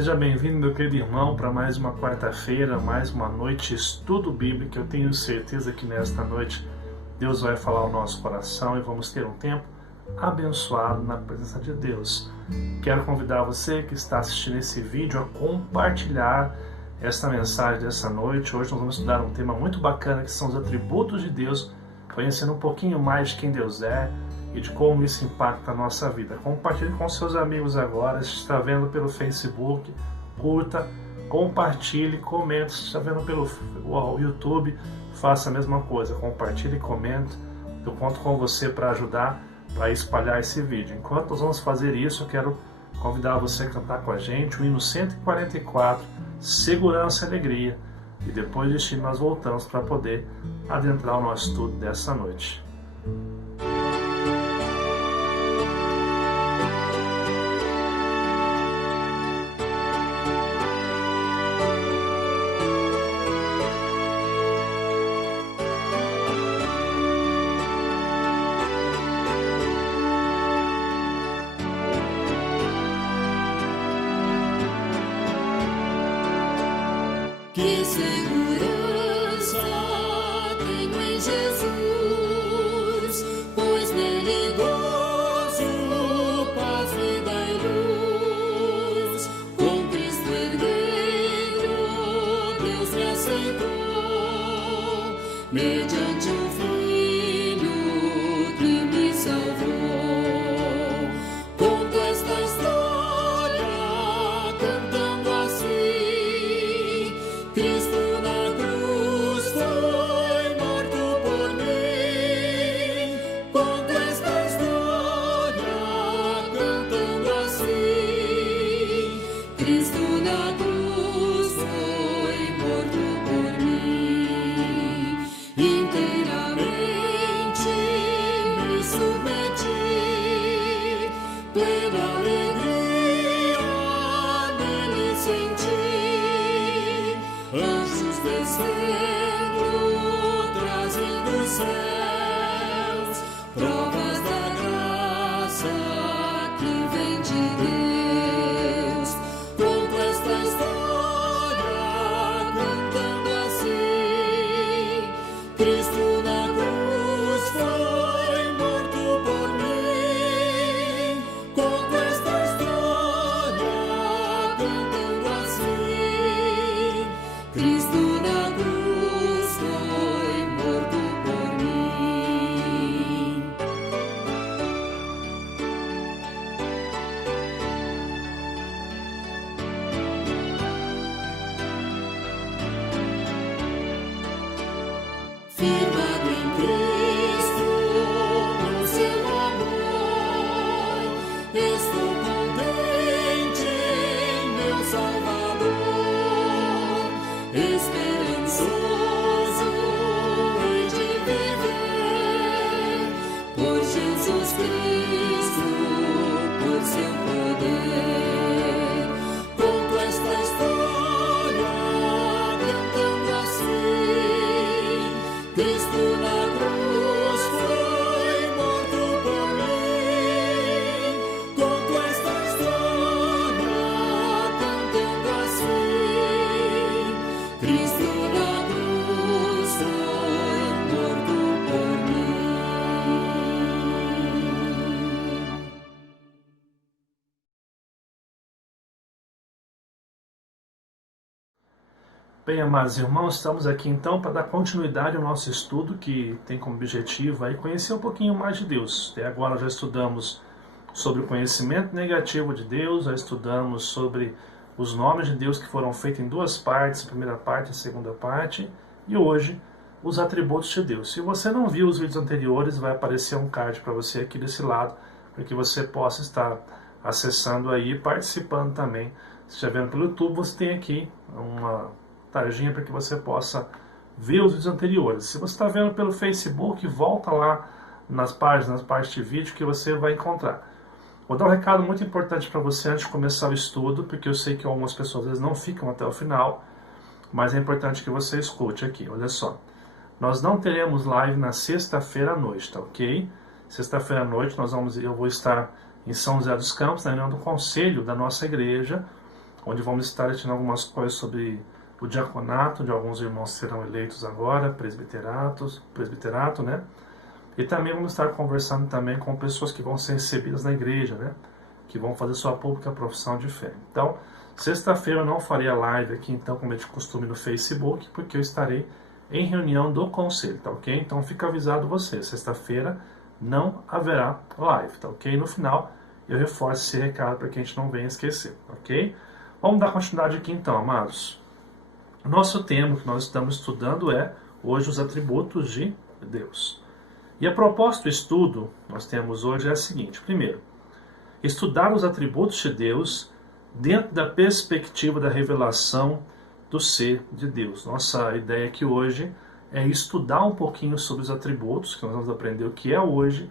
Seja bem-vindo, meu querido irmão, para mais uma quarta-feira, mais uma noite de estudo bíblico. Eu tenho certeza que nesta noite Deus vai falar ao nosso coração e vamos ter um tempo abençoado na presença de Deus. Quero convidar você que está assistindo esse vídeo a compartilhar esta mensagem dessa noite. Hoje nós vamos estudar um tema muito bacana que são os atributos de Deus, conhecendo um pouquinho mais de quem Deus é e de como isso impacta a nossa vida. Compartilhe com seus amigos agora. Se está vendo pelo Facebook, curta, compartilhe, comente. Se está vendo pelo YouTube, faça a mesma coisa. Compartilhe e comente. Eu conto com você para ajudar, para espalhar esse vídeo. Enquanto nós vamos fazer isso, eu quero convidar você a cantar com a gente o hino 144, Segurança e Alegria. E depois disso nós voltamos para poder adentrar o nosso estudo dessa noite. Que segurança tenho em Jesus, pois nele gozo, paz, vida e luz. Com Cristo herdeiro, Deus me aceitou, mediante um Filho que me salvou. Conto esta história cantando assim: Cristo na cruz foi morto por mim. Conto esta história cantando assim: Cristo na cruz foi morto por mim. Inteiramente me submeti, plena alegria nele senti. Anjos descendo, trazendo os céus, provas da graça que vem de Deus. Conto esta história cantando assim: Cristo na cruz foi morto por mim. Conto esta história cantando assim: Cristo na cruz foi morto por mim. Firmado em Cristo, no seu amor, estou contente em meu Salvador. Esperançoso hei de viver por Jesus Cristo, por seu poder. Conto esta história cantando assim: Cristo na cruz foi morto por mim. Conto esta história cantando assim: Cristo na cruz foi morto por mim. Bem, amados irmãos, estamos aqui então para dar continuidade ao nosso estudo, que tem como objetivo aí conhecer um pouquinho mais de Deus. Até agora já estudamos sobre o conhecimento negativo de Deus, já estudamos sobre os nomes de Deus que foram feitos em duas partes, a primeira parte e a segunda parte, e hoje os atributos de Deus. Se você não viu os vídeos anteriores, vai aparecer um card para você aqui desse lado, para que você possa estar acessando aí e participando também. Se estiver vendo pelo YouTube, você tem aqui uma tarjinha para que você possa ver os vídeos anteriores. Se você está vendo pelo Facebook, volta lá nas páginas, partes de vídeo que você vai encontrar. Vou dar um recado muito importante para você antes de começar o estudo, porque eu sei que algumas pessoas às vezes não ficam até o final, mas é importante que você escute aqui. Olha só, nós não teremos live na sexta-feira à noite, tá ok? Sexta-feira à noite eu vou estar em São José dos Campos, na reunião do conselho da nossa igreja, onde vamos estar tendo algumas coisas sobre o diaconato, de alguns irmãos que serão eleitos agora, presbiterato, né? E também vamos estar conversando também com pessoas que vão ser recebidas na igreja, né? Que vão fazer sua pública profissão de fé. Então, sexta-feira eu não farei a live aqui, então, como é de costume no Facebook, porque eu estarei em reunião do conselho, tá ok? Então fica avisado você, sexta-feira não haverá live, tá ok? No final eu reforço esse recado para que a gente não venha esquecer, ok? Vamos dar continuidade aqui então, amados. O nosso tema que nós estamos estudando é hoje os atributos de Deus. E a proposta do estudo nós temos hoje é a seguinte: primeiro, estudar os atributos de Deus dentro da perspectiva da revelação do ser de Deus. Nossa ideia aqui hoje é estudar um pouquinho sobre os atributos, que nós vamos aprender o que é hoje,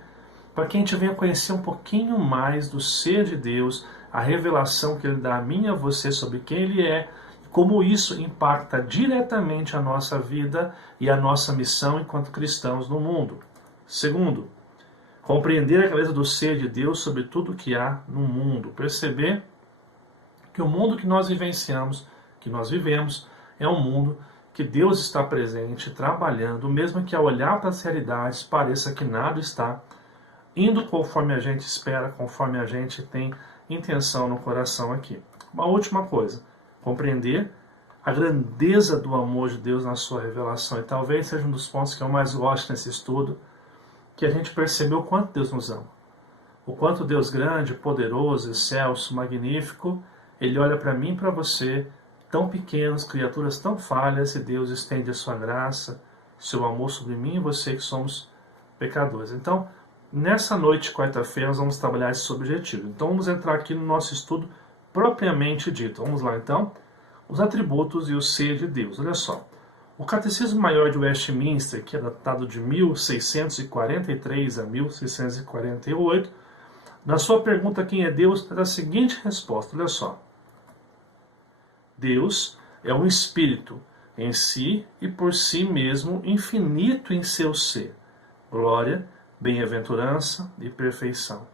para que a gente venha conhecer um pouquinho mais do ser de Deus, a revelação que Ele dá a mim e a você sobre quem Ele é, como isso impacta diretamente a nossa vida e a nossa missão enquanto cristãos no mundo. Segundo, compreender a clareza do ser de Deus sobre tudo que há no mundo. Perceber que o mundo que nós vivenciamos, que nós vivemos, é um mundo que Deus está presente, trabalhando, mesmo que ao olhar para as realidades pareça que nada está indo conforme a gente espera, conforme a gente tem intenção no coração aqui. Uma última coisa, compreender a grandeza do amor de Deus na sua revelação. E talvez seja um dos pontos que eu mais gosto nesse estudo, que a gente percebeu o quanto Deus nos ama. O quanto Deus grande, poderoso, excelso, magnífico, Ele olha para mim e para você, tão pequenos, criaturas tão falhas, e Deus estende a sua graça, seu amor sobre mim e você que somos pecadores. Então, nessa noite, quarta-feira, nós vamos trabalhar esse objetivo. Então, vamos entrar aqui no nosso estudo propriamente dito. Vamos lá, então. Os atributos e o ser de Deus. Olha só. O Catecismo Maior de Westminster, que é datado de 1643 a 1648, na sua pergunta quem é Deus, traz a seguinte resposta. Olha só. Deus é um espírito em si e por si mesmo infinito em seu ser. Glória, bem-aventurança e perfeição.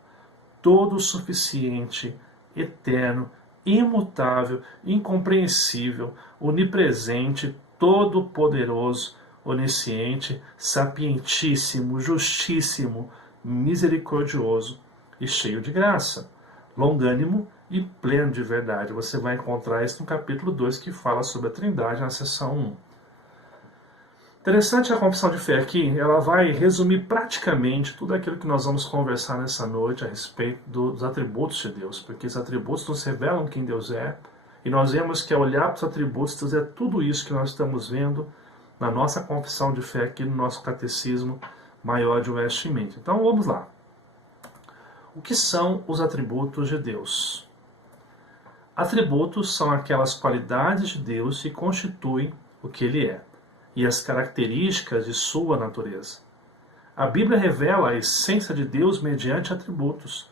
Todo suficiente, eterno, imutável, incompreensível, onipresente, todo-poderoso, onisciente, sapientíssimo, justíssimo, misericordioso e cheio de graça, longânimo e pleno de verdade. Você vai encontrar isso no capítulo 2, que fala sobre a Trindade, na seção 1. Interessante a confissão de fé aqui, ela vai resumir praticamente tudo aquilo que nós vamos conversar nessa noite a respeito dos atributos de Deus, porque os atributos nos revelam quem Deus é, e nós vemos que ao olhar para os atributos, Deus é tudo isso que nós estamos vendo na nossa confissão de fé aqui no nosso Catecismo Maior de Westminster. Então vamos lá. O que são os atributos de Deus? Atributos são aquelas qualidades de Deus que constituem o que Ele é e as características de sua natureza. A Bíblia revela a essência de Deus mediante atributos.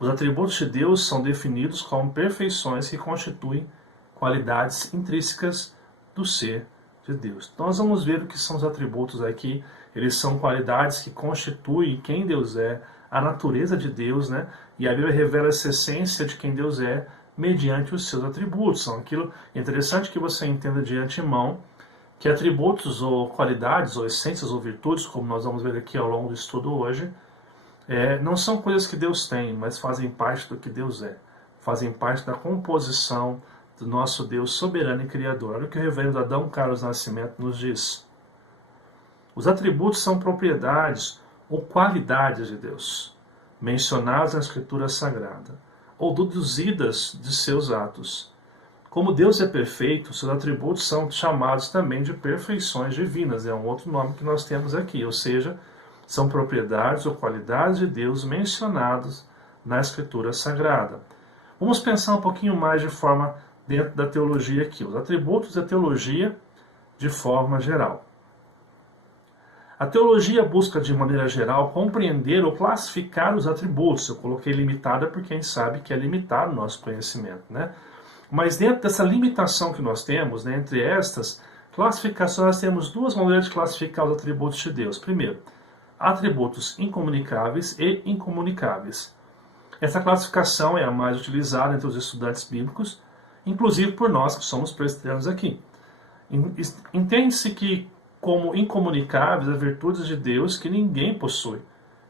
Os atributos de Deus são definidos como perfeições que constituem qualidades intrínsecas do ser de Deus. Então nós vamos ver o que são os atributos aqui. Eles são qualidades que constituem quem Deus é, a natureza de Deus, né? E a Bíblia revela essa essência de quem Deus é mediante os seus atributos. São aquilo interessante que você entenda de antemão, que atributos ou qualidades ou essências ou virtudes, como nós vamos ver aqui ao longo do estudo hoje, não são coisas que Deus tem, mas fazem parte do que Deus é. Fazem parte da composição do nosso Deus soberano e criador. Olha o que o reverendo Adão Carlos Nascimento nos diz. Os atributos são propriedades ou qualidades de Deus, mencionadas na Escritura Sagrada, ou deduzidas de seus atos. Como Deus é perfeito, seus atributos são chamados também de perfeições divinas. É um outro nome que nós temos aqui, ou seja, são propriedades ou qualidades de Deus mencionados na Escritura Sagrada. Vamos pensar um pouquinho mais de forma dentro da teologia aqui. Os atributos da teologia de forma geral. A teologia busca, de maneira geral, compreender ou classificar os atributos. Eu coloquei limitada porque a gente sabe que é limitado o nosso conhecimento, né? Mas dentro dessa limitação que nós temos, né, entre estas classificações, nós temos duas maneiras de classificar os atributos de Deus. Primeiro, atributos incomunicáveis e incomunicáveis. Essa classificação é a mais utilizada entre os estudantes bíblicos, inclusive por nós que somos presbiterianos aqui. Entende-se que como incomunicáveis as virtudes de Deus que ninguém possui,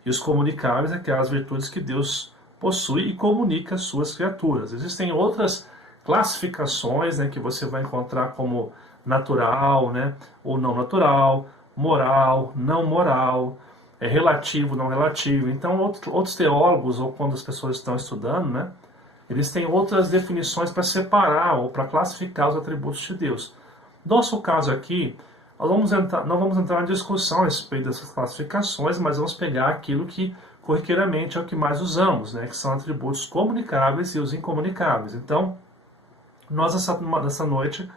e os comunicáveis aquelas virtudes que Deus possui e comunica às suas criaturas. Existem outras classificações, né, que você vai encontrar como natural, né, ou não natural, moral, não moral, relativo, não relativo. Então, outros teólogos, ou quando as pessoas estão estudando, né, eles têm outras definições para separar ou para classificar os atributos de Deus. Nosso caso aqui, não vamos entrar em discussão a respeito dessas classificações, mas vamos pegar aquilo que corriqueiramente é o que mais usamos, né, que são atributos comunicáveis e os incomunicáveis. Então, nós nessa noite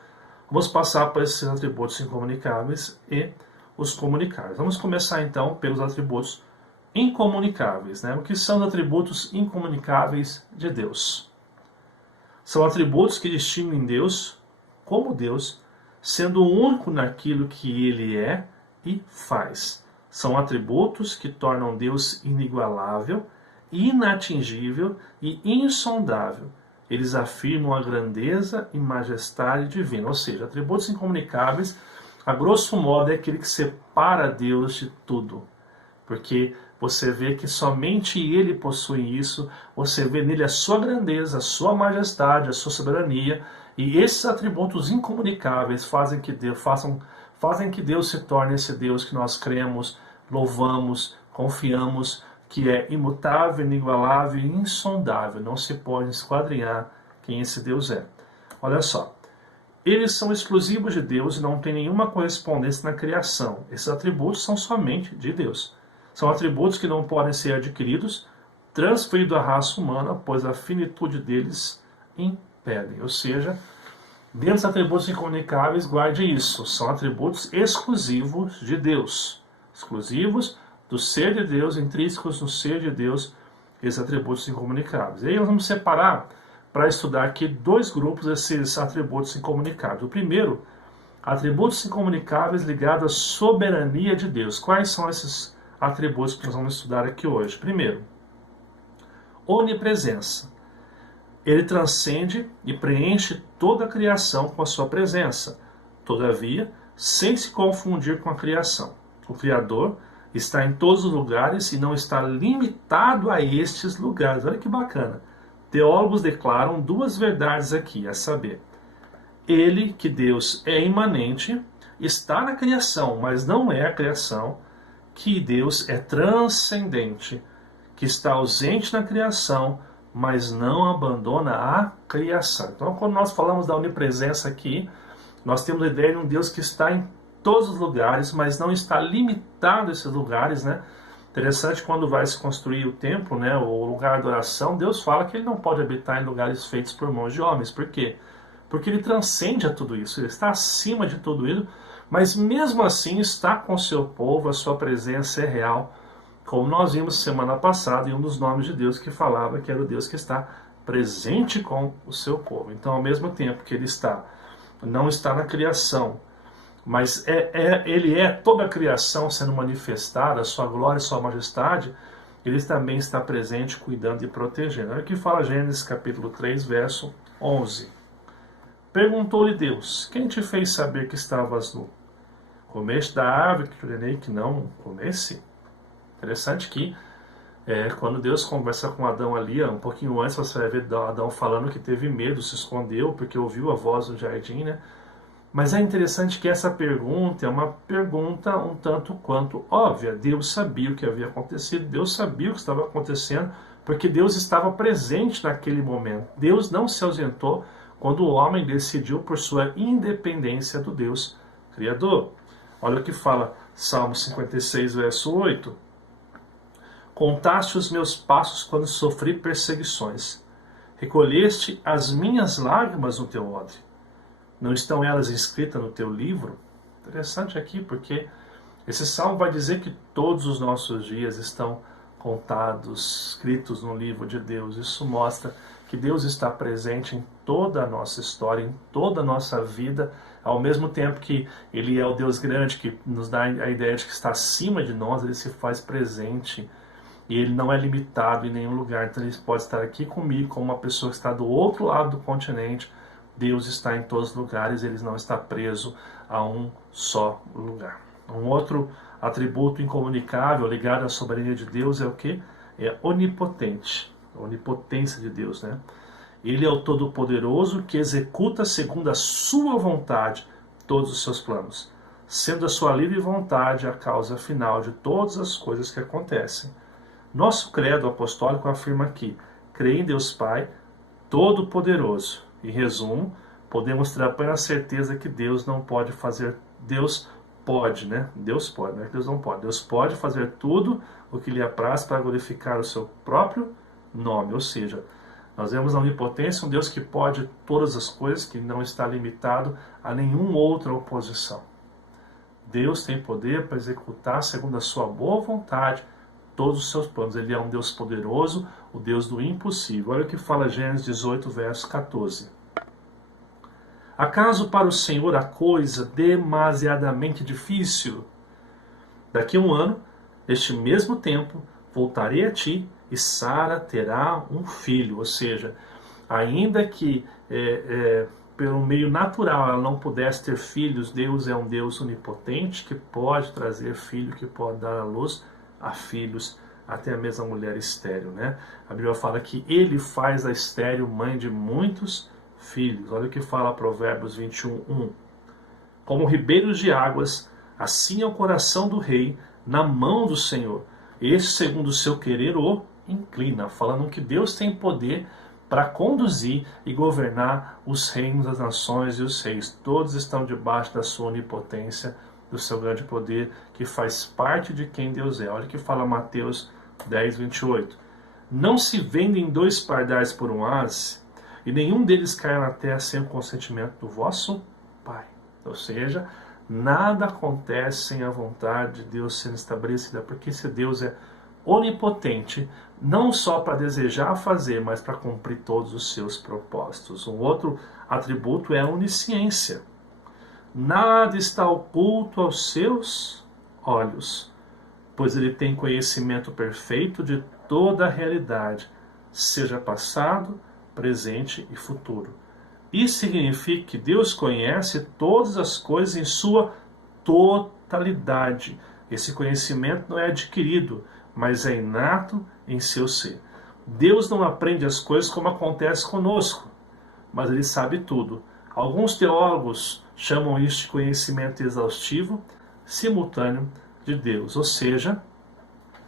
vamos passar por esses atributos incomunicáveis e os comunicáveis. Vamos começar então pelos atributos incomunicáveis, né? O que são os atributos incomunicáveis de Deus? São atributos que distinguem Deus como Deus, sendo único naquilo que Ele é e faz. São atributos que tornam Deus inigualável, inatingível e insondável. Eles afirmam a grandeza e majestade divina, ou seja, atributos incomunicáveis, a grosso modo, é aquele que separa Deus de tudo. Porque você vê que somente Ele possui isso, você vê nele a sua grandeza, a sua majestade, a sua soberania, e esses atributos incomunicáveis fazem que Deus se torne esse Deus que nós cremos, louvamos, confiamos, que é imutável, inigualável e insondável. Não se pode esquadrinhar quem esse Deus é. Olha só. Eles são exclusivos de Deus e não tem nenhuma correspondência na criação. Esses atributos são somente de Deus. São atributos que não podem ser adquiridos, transferidos à raça humana, pois a finitude deles impede. Ou seja, dentro dos atributos incomunicáveis, guarde isso. São atributos exclusivos de Deus. Exclusivos do ser de Deus, intrínsecos no ser de Deus, esses atributos incomunicáveis. E aí nós vamos separar para estudar aqui dois grupos desses atributos incomunicáveis. O primeiro, atributos incomunicáveis ligados à soberania de Deus. Quais são esses atributos que nós vamos estudar aqui hoje? Primeiro, onipresença. Ele transcende e preenche toda a criação com a sua presença, todavia, sem se confundir com a criação. O Criador está em todos os lugares e não está limitado a estes lugares. Olha que bacana. Teólogos declaram duas verdades aqui, a saber, ele, que Deus é imanente, está na criação, mas não é a criação, que Deus é transcendente, que está ausente na criação, mas não abandona a criação. Então, quando nós falamos da onipresença aqui, nós temos a ideia de um Deus que está em todos os lugares, mas não está limitado a esses lugares, né? Interessante, quando vai se construir o templo, né, o lugar de oração, Deus fala que ele não pode habitar em lugares feitos por mãos de homens. Por quê? Porque ele transcende a tudo isso, ele está acima de tudo isso, mas mesmo assim está com o seu povo, a sua presença é real, como nós vimos semana passada em um dos nomes de Deus que falava que era o Deus que está presente com o seu povo. Então, ao mesmo tempo que ele não está na criação, mas ele é toda a criação sendo manifestada, a sua glória e sua majestade, ele também está presente, cuidando e protegendo. Olha o que fala Gênesis capítulo 3, verso 11. Perguntou-lhe Deus, quem te fez saber que estavas nu? Comeste da árvore que te ordenei que não comesse? Interessante que quando Deus conversa com Adão ali, um pouquinho antes você vai ver Adão falando que teve medo, se escondeu, porque ouviu a voz do jardim, né? Mas é interessante que essa pergunta é uma pergunta um tanto quanto óbvia. Deus sabia o que havia acontecido, Deus sabia o que estava acontecendo, porque Deus estava presente naquele momento. Deus não se ausentou quando o homem decidiu por sua independência do Deus Criador. Olha o que fala Salmo 56, verso 8. Contaste os meus passos quando sofri perseguições. Recolheste as minhas lágrimas no teu odre. Não estão elas escritas no teu livro? Interessante aqui, porque esse salmo vai dizer que todos os nossos dias estão contados, escritos no livro de Deus. Isso mostra que Deus está presente em toda a nossa história, em toda a nossa vida, ao mesmo tempo que Ele é o Deus grande, que nos dá a ideia de que está acima de nós, Ele se faz presente. E Ele não é limitado em nenhum lugar. Então Ele pode estar aqui comigo, como uma pessoa que está do outro lado do continente, Deus está em todos os lugares, Ele não está preso a um só lugar. Um outro atributo incomunicável ligado à soberania de Deus é o quê? É onipotente, a onipotência de Deus, né? Ele é o Todo-Poderoso que executa segundo a sua vontade todos os seus planos, sendo a sua livre vontade a causa final de todas as coisas que acontecem. Nosso credo apostólico afirma que crê em Deus Pai Todo-Poderoso. Em resumo, podemos ter a plena certeza que Deus não pode fazer, Deus pode, né? Deus pode, não é que Deus não pode. Deus pode fazer tudo o que lhe apraz para glorificar o seu próprio nome, ou seja, nós vemos na onipotência um Deus que pode todas as coisas, que não está limitado a nenhuma outra oposição. Deus tem poder para executar, segundo a sua boa vontade, todos os seus planos. Ele é um Deus poderoso, o Deus do impossível. Olha o que fala Gênesis 18, verso 14. Acaso para o Senhor a coisa demasiadamente difícil? Daqui a um ano, neste mesmo tempo, voltarei a ti, e Sara terá um filho. Ou seja, ainda que pelo meio natural ela não pudesse ter filhos, Deus é um Deus onipotente que pode trazer filho, que pode dar à luz a filhos, até a mesma mulher estéril, né? A Bíblia fala que Ele faz a estéril mãe de muitos filhos. Olha o que fala Provérbios 21:1. Como ribeiros de águas, assim é o coração do rei na mão do Senhor. Este, segundo o seu querer, o inclina, falando que Deus tem poder para conduzir e governar os reinos, as nações e os reis. Todos estão debaixo da sua onipotência, do seu grande poder, que faz parte de quem Deus é. Olha o que fala Mateus 10:28. Não se vendem 2 pardais por um ás, e nenhum deles cai na terra sem o consentimento do vosso Pai. Ou seja, nada acontece sem a vontade de Deus sendo estabelecida, porque esse Deus é onipotente, não só para desejar fazer, mas para cumprir todos os seus propósitos. Um outro atributo é a onisciência. Nada está oculto aos seus olhos, pois Ele tem conhecimento perfeito de toda a realidade, seja passado, presente e futuro. Isso significa que Deus conhece todas as coisas em sua totalidade. Esse conhecimento não é adquirido, mas é inato em seu ser. Deus não aprende as coisas como acontece conosco, mas Ele sabe tudo. Alguns teólogos chamam isso de conhecimento exaustivo, simultâneo de Deus. Ou seja,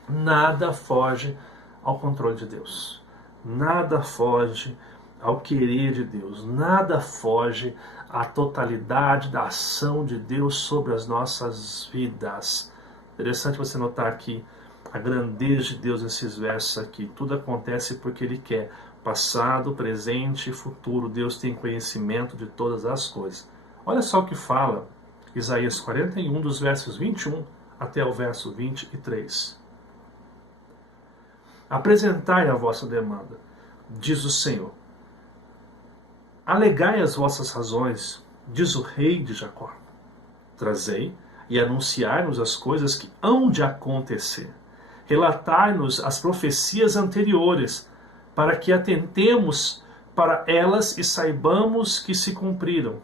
nada foge ao controle de Deus. Nada foge ao querer de Deus. Nada foge à totalidade da ação de Deus sobre as nossas vidas. Interessante você notar aqui a grandeza de Deus nesses versos aqui. Tudo acontece porque Ele quer. Passado, presente e futuro. Deus tem conhecimento de todas as coisas. Olha só o que fala Isaías 41, dos versos 21 até o verso 23. Apresentai a vossa demanda, diz o Senhor. Alegai as vossas razões, diz o Rei de Jacó. Trazei e anunciai-nos as coisas que hão de acontecer. Relatai-nos as profecias anteriores, para que atentemos para elas e saibamos que se cumpriram.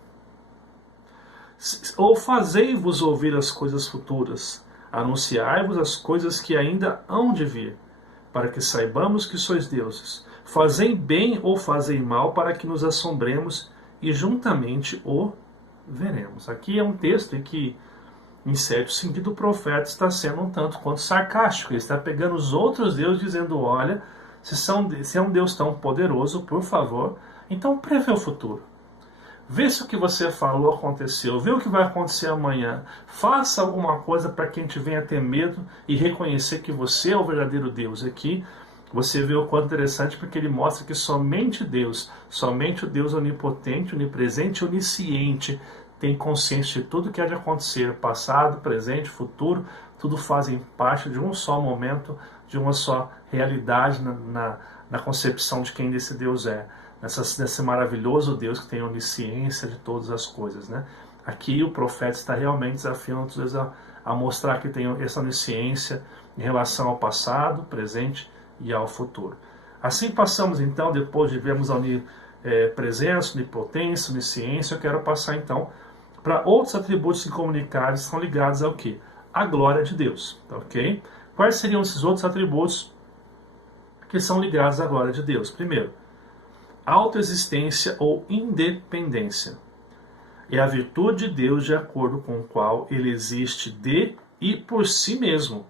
Ou fazei-vos ouvir as coisas futuras, anunciai-vos as coisas que ainda hão de vir, para que saibamos que sois deuses. Fazei bem ou fazei mal, para que nos assombremos e juntamente o veremos. Aqui é um texto em que, em certo sentido, o profeta está sendo um tanto quanto sarcástico. Ele está pegando os outros deuses dizendo, olha, se é um Deus tão poderoso, por favor, então prevê o futuro. Vê se o que você falou aconteceu, vê o que vai acontecer amanhã. Faça alguma coisa para que a gente venha ter medo e reconhecer que você é o verdadeiro Deus. Aqui você vê o quanto interessante, porque ele mostra que somente Deus, somente o Deus onipotente, onipresente e onisciente tem consciência de tudo que há de acontecer, passado, presente, futuro, tudo fazem parte de um só momento, de uma só realidade na concepção de quem esse Deus é. Nesse maravilhoso Deus que tem onisciência de todas as coisas, né? Aqui o profeta está realmente desafiando a mostrar que tem essa onisciência em relação ao passado, presente e ao futuro. Assim passamos então, depois de vermos presença, onipotência, onisciência. Eu quero passar então para outros atributos incomunicáveis que são ligados ao quê? A glória de Deus, tá, ok? Quais seriam esses outros atributos que são ligados à glória de Deus? Primeiro, autoexistência ou independência. É a virtude de Deus de acordo com o qual ele existe de e por si mesmo,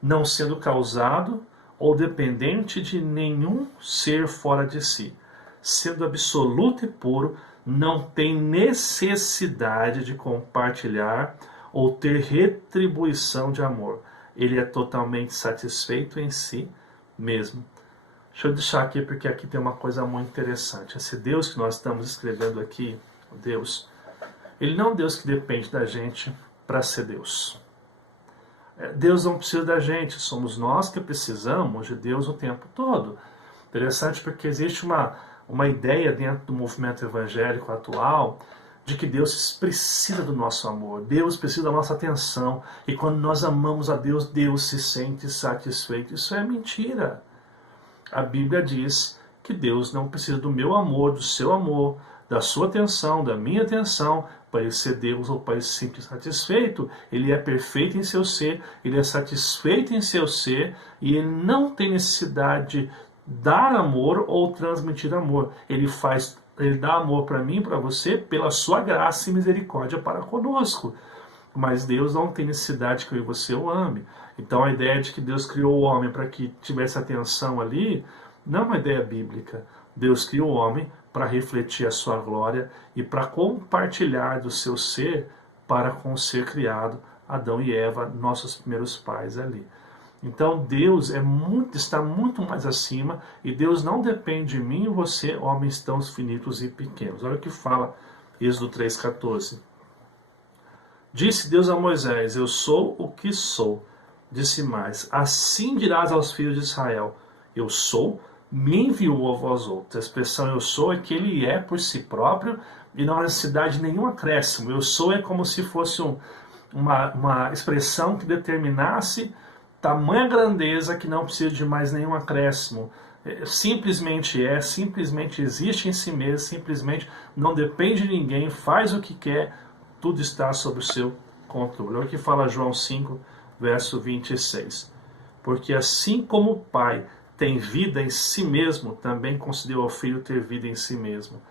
não sendo causado ou dependente de nenhum ser fora de si. Sendo absoluto e puro, não tem necessidade de compartilhar ou ter retribuição de amor. Ele é totalmente satisfeito em si mesmo. Deixa eu deixar aqui, porque aqui tem uma coisa muito interessante. Esse Deus que nós estamos escrevendo aqui, Deus, ele não é um Deus que depende da gente para ser Deus. Deus não precisa da gente, somos nós que precisamos de Deus o tempo todo. Interessante porque existe uma ideia dentro do movimento evangélico atual de que Deus precisa do nosso amor, Deus precisa da nossa atenção, e quando nós amamos a Deus, Deus se sente satisfeito. Isso é mentira. A Bíblia diz que Deus não precisa do meu amor, do seu amor, da sua atenção, da minha atenção, para ele ser Deus ou para ele se sentir satisfeito. Ele é perfeito em seu ser, ele é satisfeito em seu ser, e ele não tem necessidade de dar amor ou transmitir amor. Ele dá amor para mim, para você, pela sua graça e misericórdia para conosco. Mas Deus não tem necessidade que eu e você o ame. Então a ideia de que Deus criou o homem para que tivesse atenção ali, não é uma ideia bíblica. Deus criou o homem para refletir a sua glória e para compartilhar do seu ser para com o ser criado, Adão e Eva, nossos primeiros pais ali. Então Deus está muito mais acima, e Deus não depende de mim e você, homens tão finitos e pequenos. Olha o que fala Êxodo 3,14. Disse Deus a Moisés: eu sou o que sou. Disse mais: assim dirás aos filhos de Israel: eu sou, me enviou a vós outros. A expressão eu sou é que ele é por si próprio e não há necessidade de nenhum acréscimo. Eu sou é como se fosse uma expressão que determinasse tamanha grandeza que não precisa de mais nenhum acréscimo. Simplesmente existe em si mesmo, simplesmente não depende de ninguém, faz o que quer, tudo está sob o seu controle. Olha o que fala João 5, verso 26. Porque assim como o Pai tem vida em si mesmo, também concedeu ao Filho ter vida em si mesmo.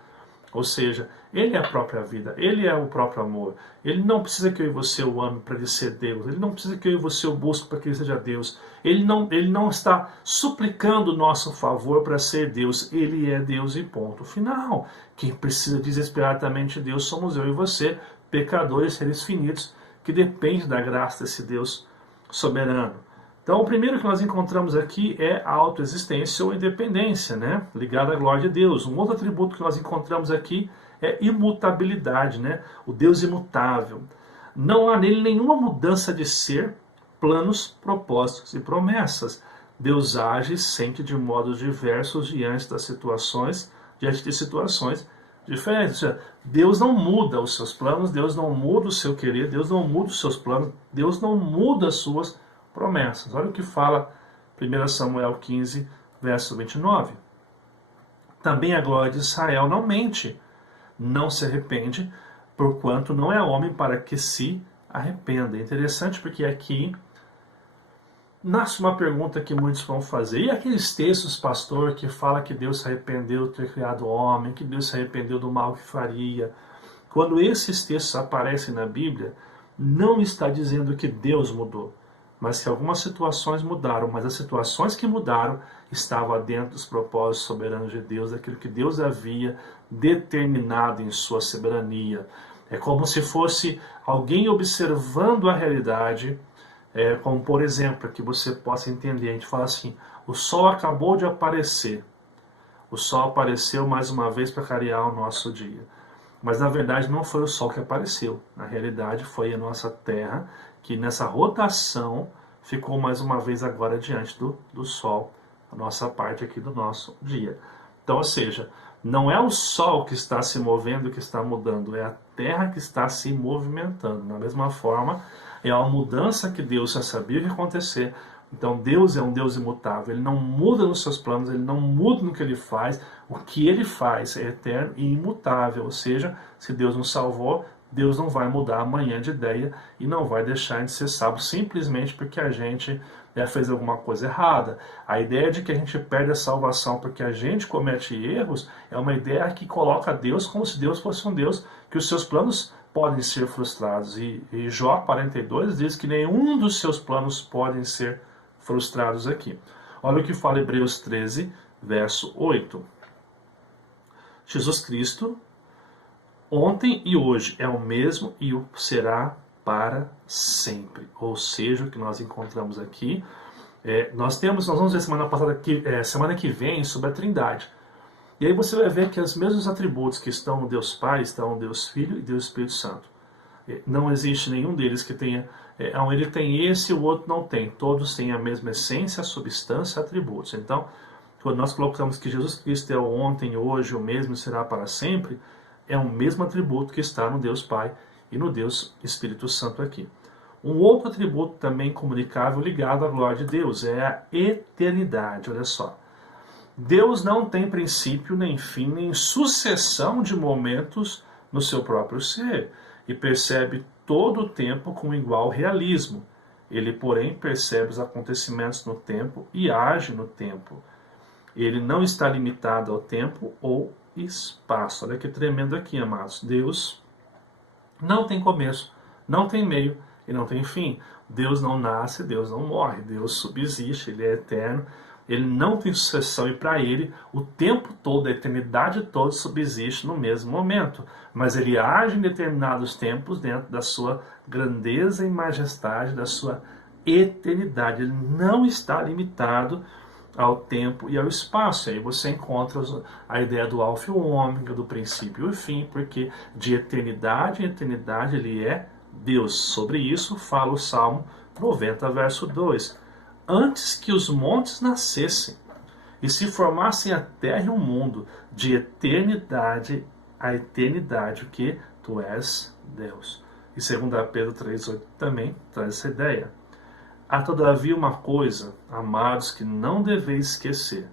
Ou seja, ele é a própria vida, ele é o próprio amor. Ele não precisa que eu e você o ame para ele ser Deus. Ele não precisa que eu e você o busque para que ele seja Deus. Ele não está suplicando o nosso favor para ser Deus. Ele é Deus e ponto final. Quem precisa desesperadamente de Deus somos eu e você, pecadores, seres finitos, que dependem da graça desse Deus soberano. Então, o primeiro que nós encontramos aqui é a autoexistência ou independência, né? Ligada à glória de Deus. Um outro atributo que nós encontramos aqui é imutabilidade, né? O Deus imutável. Não há nele nenhuma mudança de ser, planos, propósitos e promessas. Deus age e sente de modos diversos diante de situações diferentes. Ou seja, Deus não muda os seus planos, Deus não muda o seu querer, Deus não muda os seus planos, Deus não muda as suas promessas. Olha o que fala 1 Samuel 15, verso 29. Também a glória de Israel não mente, não se arrepende, porquanto não é homem para que se arrependa. É interessante porque aqui nasce uma pergunta que muitos vão fazer. E aqueles textos, pastor, que fala que Deus se arrependeu de ter criado o homem, que Deus se arrependeu do mal que faria? Quando esses textos aparecem na Bíblia, não está dizendo que Deus mudou, mas que algumas situações mudaram, mas as situações que mudaram estavam dentro dos propósitos soberanos de Deus, daquilo que Deus havia determinado em sua soberania. É como se fosse alguém observando a realidade, como por exemplo, para que você possa entender, a gente fala assim: o sol acabou de aparecer, o sol apareceu mais uma vez para clarear o nosso dia. Mas na verdade não foi o sol que apareceu, na realidade foi a nossa terra, que nessa rotação ficou mais uma vez agora diante do Sol, a nossa parte aqui do nosso dia. Então, ou seja, não é o Sol que está se movendo, que está mudando, é a Terra que está se movimentando. Da mesma forma, é uma mudança que Deus já sabia que ia acontecer. Então Deus é um Deus imutável, Ele não muda nos seus planos, Ele não muda no que Ele faz. O que ele faz é eterno e imutável, ou seja, se Deus nos salvou, Deus não vai mudar amanhã de ideia e não vai deixar de ser salvo simplesmente porque a gente fez alguma coisa errada. A ideia de que a gente perde a salvação porque a gente comete erros é uma ideia que coloca Deus como se Deus fosse um Deus que os seus planos podem ser frustrados. E Jó 42 diz que nenhum dos seus planos podem ser frustrados aqui. Olha o que fala Hebreus 13, verso 8. Jesus Cristo, ontem e hoje, é o mesmo e o será para sempre. Ou seja, o que nós encontramos aqui, nós vamos ver semana que vem sobre a Trindade. E aí você vai ver que os mesmos atributos que estão no Deus Pai, estão no Deus Filho e Deus Espírito Santo. Não existe nenhum deles que tenha, ele tem esse e o outro não tem. Todos têm a mesma essência, substância, atributos. Então, quando nós colocamos que Jesus Cristo é o ontem, hoje, o mesmo será para sempre, é o mesmo atributo que está no Deus Pai e no Deus Espírito Santo aqui. Um outro atributo também comunicável ligado à glória de Deus é a eternidade. Olha só. Deus não tem princípio, nem fim, nem sucessão de momentos no seu próprio ser e percebe todo o tempo com igual realismo. Ele, porém, percebe os acontecimentos no tempo e age no tempo. Ele não está limitado ao tempo ou espaço. Olha que tremendo aqui, amados. Deus não tem começo, não tem meio e não tem fim. Deus não nasce, Deus não morre. Deus subsiste, Ele é eterno. Ele não tem sucessão e para Ele o tempo todo, a eternidade toda subsiste no mesmo momento. Mas Ele age em determinados tempos dentro da sua grandeza e majestade, da sua eternidade. Ele não está limitado ao tempo e ao espaço. E aí você encontra a ideia do alfa e o ômega, do princípio e o fim, porque de eternidade em eternidade Ele é Deus. Sobre isso fala o Salmo 90, verso 2. Antes que os montes nascessem e se formassem a terra e o mundo, de eternidade a eternidade, o que tu és Deus. E 2 Pedro 3,8 também traz essa ideia. Há todavia uma coisa, amados, que não deveis esquecer,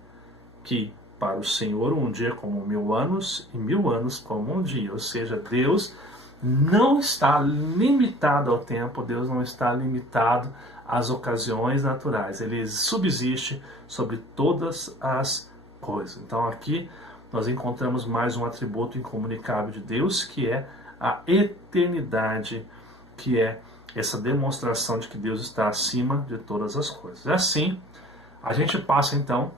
que para o Senhor um dia como 1000 anos e 1000 anos como um dia. Ou seja, Deus não está limitado ao tempo, Deus não está limitado às ocasiões naturais. Ele subsiste sobre todas as coisas. Então aqui nós encontramos mais um atributo incomunicável de Deus, que é a eternidade, que é essa demonstração de que Deus está acima de todas as coisas. E assim, a gente passa então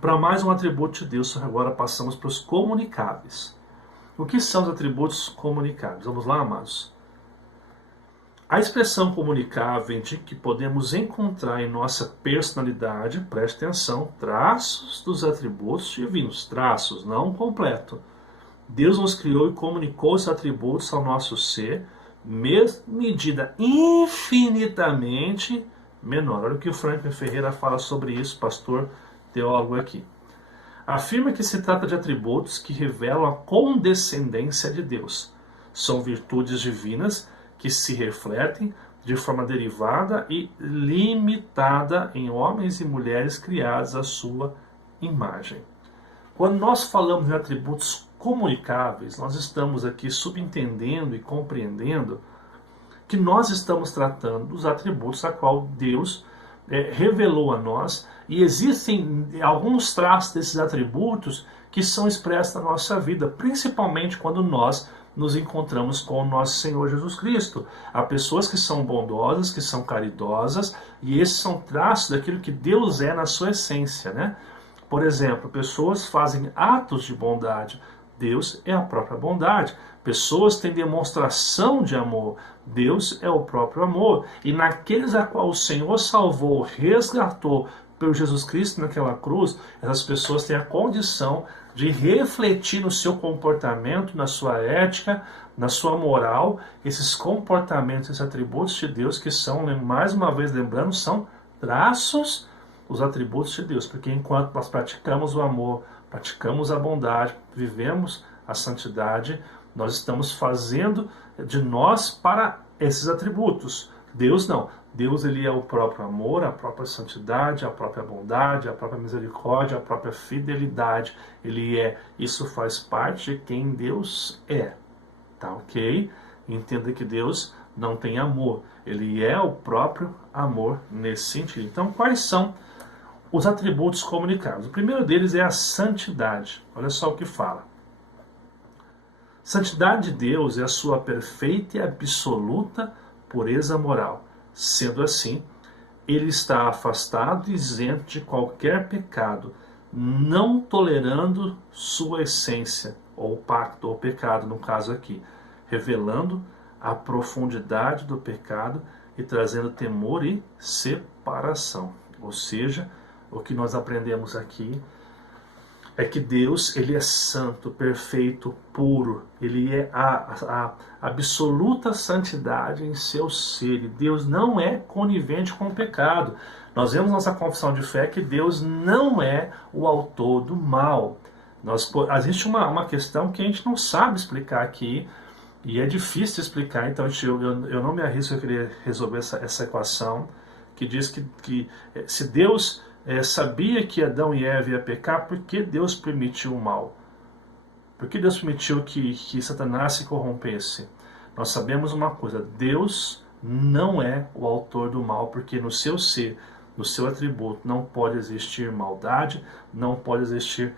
para mais um atributo de Deus. Agora passamos para os comunicáveis. O que são os atributos comunicáveis? Vamos lá, amados. A expressão comunicável indica que podemos encontrar em nossa personalidade, preste atenção, traços dos atributos divinos, traços, não completo. Deus nos criou e comunicou os atributos ao nosso ser, medida infinitamente menor. Olha o que o Franklin Ferreira fala sobre isso, pastor teólogo aqui. Afirma que se trata de atributos que revelam a condescendência de Deus. São virtudes divinas que se refletem de forma derivada e limitada em homens e mulheres criados à sua imagem. Quando nós falamos de atributos comunicáveis, nós estamos aqui subentendendo e compreendendo que nós estamos tratando dos atributos a qual Deus revelou a nós, e existem alguns traços desses atributos que são expressos na nossa vida, principalmente quando nós nos encontramos com o nosso Senhor Jesus Cristo. Há pessoas que são bondosas, que são caridosas, e esses são traços daquilo que Deus é na sua essência, né? Por exemplo, pessoas fazem atos de bondade. Deus é a própria bondade. Pessoas têm demonstração de amor. Deus é o próprio amor. E naqueles a qual o Senhor salvou, resgatou pelo Jesus Cristo naquela cruz, essas pessoas têm a condição de refletir no seu comportamento, na sua ética, na sua moral, esses comportamentos, esses atributos de Deus que são, mais uma vez lembrando, são traços, os atributos de Deus. Porque enquanto nós praticamos o amor, praticamos a bondade, vivemos a santidade, nós estamos fazendo de nós para esses atributos. Deus não. Deus, ele é o próprio amor, a própria santidade, a própria bondade, a própria misericórdia, a própria fidelidade. Isso faz parte de quem Deus é, tá ok? Entenda que Deus não tem amor, ele é o próprio amor nesse sentido. Então, quais são os atributos comunicados? O primeiro deles é a santidade. Olha só o que fala. Santidade de Deus é a sua perfeita e absoluta pureza moral. Sendo assim, ele está afastado e isento de qualquer pecado, não tolerando sua essência, ou pacto, ou pecado no caso aqui, revelando a profundidade do pecado e trazendo temor e separação. Ou seja, o que nós aprendemos aqui é que Deus, ele é santo, perfeito, puro. Ele é a absoluta santidade em seu ser. E Deus não é conivente com o pecado. Nós vemos nossa confissão de fé que Deus não é o autor do mal. Existe uma questão que a gente não sabe explicar aqui, e é difícil explicar, então eu não me arrisco a querer resolver essa equação, que diz que se Deus sabia que Adão e Eva iam pecar, por que Deus permitiu o mal? Por que Deus permitiu que Satanás se corrompesse? Nós sabemos uma coisa, Deus não é o autor do mal, porque no seu ser, no seu atributo, não pode existir maldade, não pode existir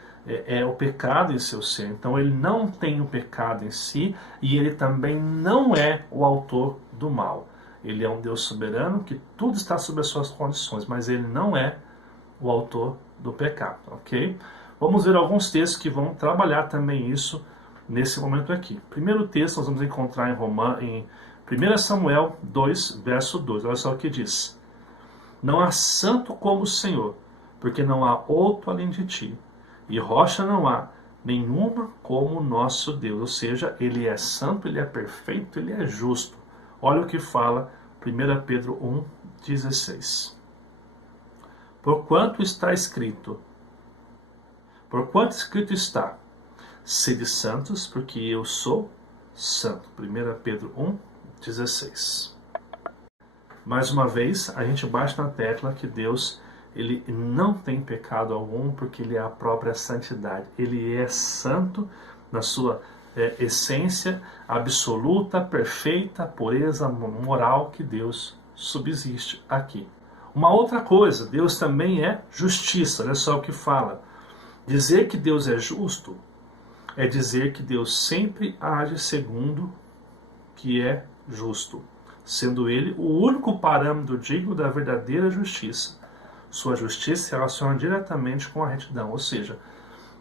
o pecado em seu ser. Então ele não tem o pecado em si, e ele também não é o autor do mal. Ele é um Deus soberano, que tudo está sob as suas condições, mas ele não é o autor do pecado, ok? Vamos ver alguns textos que vão trabalhar também isso nesse momento aqui. Primeiro texto nós vamos encontrar em 1 Samuel 2, verso 2. Olha só o que diz. Não há santo como o Senhor, porque não há outro além de ti, e rocha não há nenhuma como o nosso Deus. Ou seja, ele é santo, ele é perfeito, ele é justo. Olha o que fala 1 Pedro 1, 16. Porquanto escrito está, sede santos, porque eu sou santo. 1 Pedro 1, 16. Mais uma vez, a gente bate na tecla que Deus, ele não tem pecado algum, porque ele é a própria santidade. Ele é santo na sua essência absoluta, perfeita, pureza moral que Deus subsiste aqui. Uma outra coisa, Deus também é justiça. Olha só o que fala. Dizer que Deus é justo é dizer que Deus sempre age segundo que é justo, sendo ele o único parâmetro digno da verdadeira justiça. Sua justiça se relaciona diretamente com a retidão, ou seja,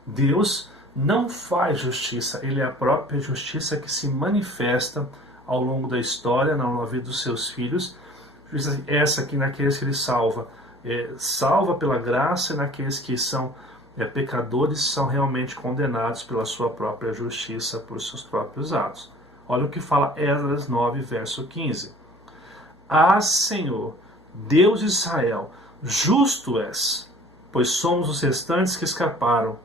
Deus não faz justiça, ele é a própria justiça que se manifesta ao longo da história, na vida dos seus filhos. Essa aqui naqueles que ele salva, salva pela graça, e naqueles que são pecadores, são realmente condenados pela sua própria justiça, por seus próprios atos. Olha o que fala Esdras 9, verso 15. Ah, Senhor, Deus de Israel, justo és, pois somos os restantes que escaparam,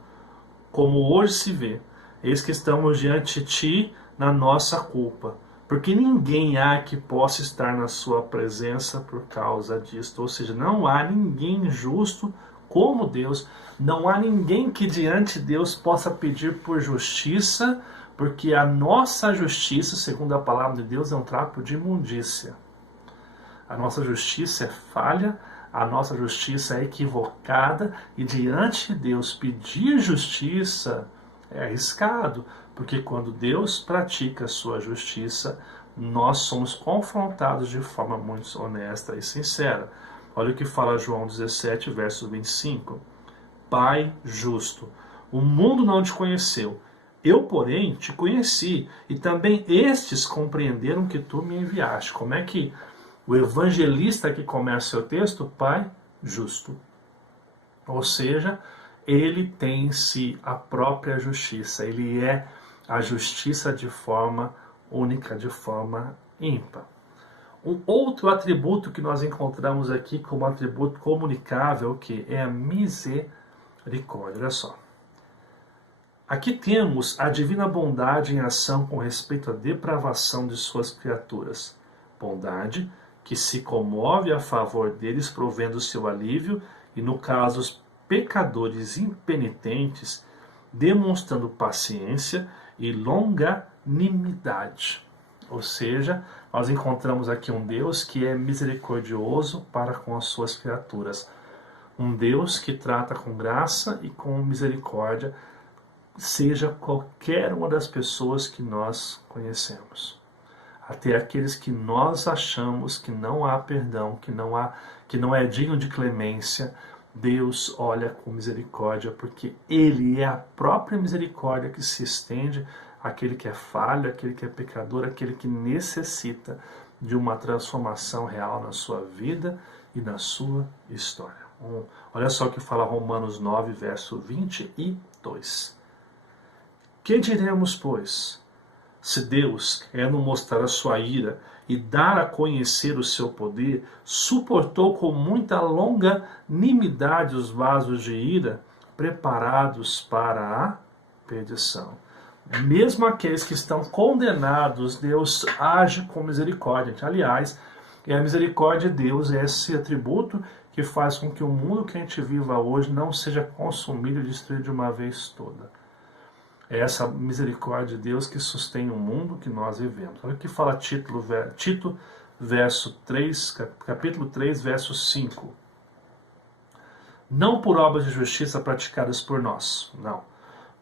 como hoje se vê. Eis que estamos diante de ti na nossa culpa, porque ninguém há que possa estar na sua presença por causa disto. Ou seja, não há ninguém justo como Deus, não há ninguém que diante de Deus possa pedir por justiça, porque a nossa justiça, segundo a palavra de Deus, é um trapo de imundícia. A nossa justiça é falha, a nossa justiça é equivocada, e diante de Deus pedir justiça é arriscado, porque quando Deus pratica a sua justiça, nós somos confrontados de forma muito honesta e sincera. Olha o que fala João 17, verso 25. Pai justo, o mundo não te conheceu, eu, porém, te conheci, e também estes compreenderam que tu me enviaste. Como é que o evangelista que começa seu texto? Pai justo. Ou seja, ele tem em si a própria justiça, ele é a justiça de forma única, de forma ímpar. Um outro atributo que nós encontramos aqui como atributo comunicável, que é a misericórdia. Olha só. Aqui temos a divina bondade em ação com respeito à depravação de suas criaturas. Bondade que se comove a favor deles, provendo o seu alívio, e no caso os pecadores impenitentes, demonstrando paciência e longanimidade. Ou seja, nós encontramos aqui um Deus que é misericordioso para com as suas criaturas. Um Deus que trata com graça e com misericórdia, seja qualquer uma das pessoas que nós conhecemos. Até aqueles que nós achamos que não há perdão, que não é digno de clemência, Deus olha com misericórdia, porque Ele é a própria misericórdia que se estende àquele que é falho, àquele que é pecador, àquele que necessita de uma transformação real na sua vida e na sua história. Olha só o que fala Romanos 9, verso 22. Que diremos, pois? Se Deus, querendo mostrar a sua ira e dar a conhecer o seu poder, suportou com muita longanimidade os vasos de ira preparados para a perdição. Mesmo aqueles que estão condenados, Deus age com misericórdia. Aliás, a misericórdia de Deus é esse atributo que faz com que o mundo que a gente viva hoje não seja consumido e destruído de uma vez toda. É essa misericórdia de Deus que sustém o mundo que nós vivemos. Olha o que fala Tito, capítulo 3, verso 5. Não por obras de justiça praticadas por nós, não,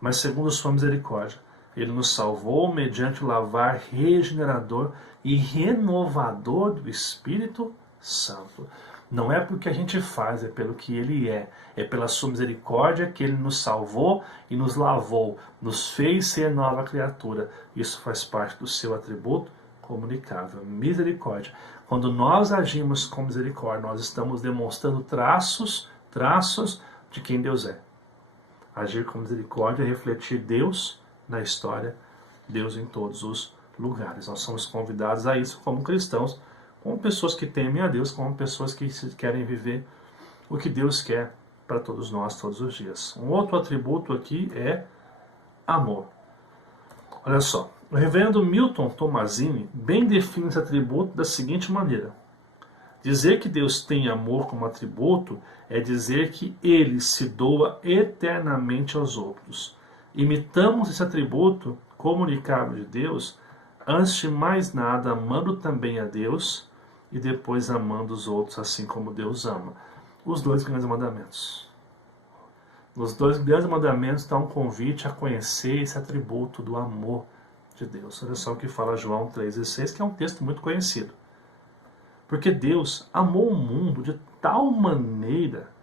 mas segundo sua misericórdia. Ele nos salvou mediante o lavar regenerador e renovador do Espírito Santo. Não é porque a gente faz, é pelo que Ele é. É pela sua misericórdia que Ele nos salvou e nos lavou, nos fez ser nova criatura. Isso faz parte do seu atributo comunicável, misericórdia. Quando nós agimos com misericórdia, nós estamos demonstrando traços de quem Deus é. Agir com misericórdia é refletir Deus na história, Deus em todos os lugares. Nós somos convidados a isso como cristãos, como pessoas que temem a Deus, como pessoas que querem viver o que Deus quer para todos nós, todos os dias. Um outro atributo aqui é amor. Olha só, o reverendo Milton Tomazini bem define esse atributo da seguinte maneira: dizer que Deus tem amor como atributo é dizer que Ele se doa eternamente aos outros. Imitamos esse atributo comunicável de Deus, antes de mais nada, amando também a Deus e depois amando os outros, assim como Deus ama. Os dois grandes mandamentos. Nos dois grandes mandamentos está um convite a conhecer esse atributo do amor de Deus. Olha só o que fala João 3,16, que é um texto muito conhecido. Porque Deus amou o mundo de tal maneira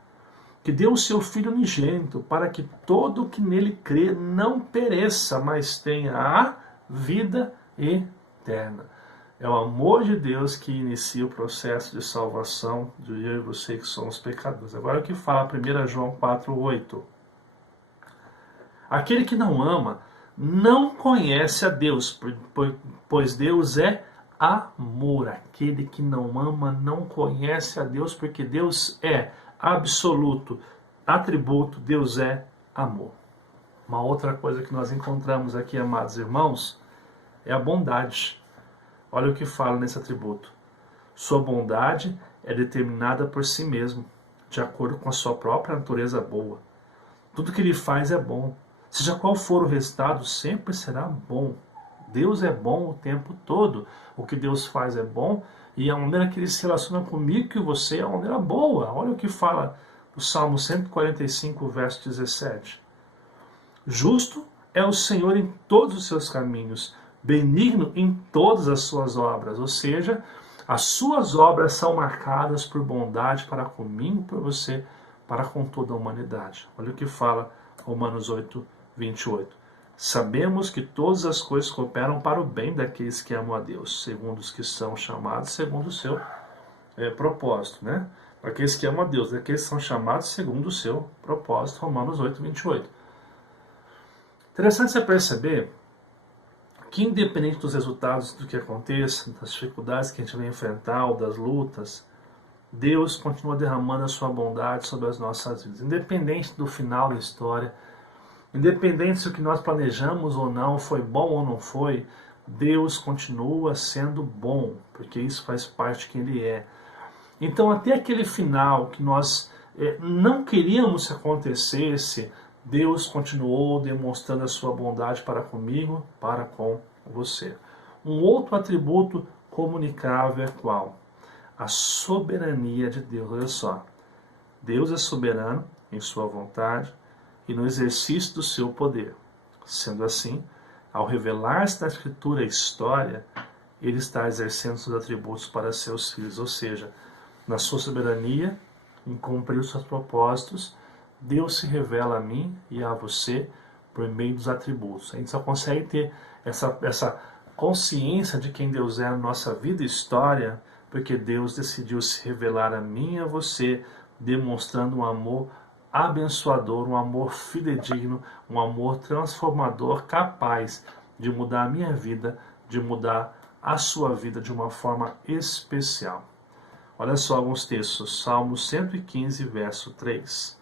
que deu o seu Filho unigênito para que todo que nele crê não pereça, mas tenha a vida eterna. É o amor de Deus que inicia o processo de salvação de eu e você que somos pecadores. Agora o que fala 1 João 4,8. Aquele que não ama não conhece a Deus, pois Deus é amor. Aquele que não ama não conhece a Deus, porque Deus é absoluto atributo, Deus é amor. Uma outra coisa que nós encontramos aqui, amados irmãos, é a bondade. Olha o que fala nesse atributo. Sua bondade é determinada por si mesmo, de acordo com a sua própria natureza boa. Tudo que ele faz é bom. Seja qual for o resultado, sempre será bom. Deus é bom o tempo todo. O que Deus faz é bom e a maneira que Ele se relaciona comigo e você é uma maneira boa. Olha o que fala o Salmo 145, verso 17. Justo é o Senhor em todos os seus caminhos, benigno em todas as suas obras. Ou seja, as suas obras são marcadas por bondade para comigo e por você, para com toda a humanidade. Olha o que fala Romanos 8, 28. Sabemos que todas as coisas cooperam para o bem daqueles que amam a Deus, segundo os que são chamados, segundo o seu propósito, né? Para aqueles que amam a Deus, daqueles que são chamados segundo o seu propósito, Romanos 8, 28. Interessante você perceber que, independente dos resultados do que aconteça, das dificuldades que a gente vai enfrentar, ou das lutas, Deus continua derramando a sua bondade sobre as nossas vidas. Independente do final da história, independente se o que nós planejamos ou não foi bom ou não foi, Deus continua sendo bom, porque isso faz parte de quem Ele é. Então, até aquele final que nós não queríamos que acontecesse, Deus continuou demonstrando a sua bondade para comigo, para com você. Um outro atributo comunicável é qual? A soberania de Deus. Olha só, Deus é soberano em sua vontade e no exercício do seu poder. Sendo assim, ao revelar-se na Escritura a história, Ele está exercendo seus atributos para seus filhos, ou seja, na sua soberania, em cumprir os seus propósitos, Deus se revela a mim e a você por meio dos atributos. A gente só consegue ter essa consciência de quem Deus é na nossa vida e história, porque Deus decidiu se revelar a mim e a você, demonstrando um amor abençoador, um amor fidedigno, um amor transformador, capaz de mudar a minha vida, de mudar a sua vida de uma forma especial. Olha só alguns textos. Salmo 115, verso 3.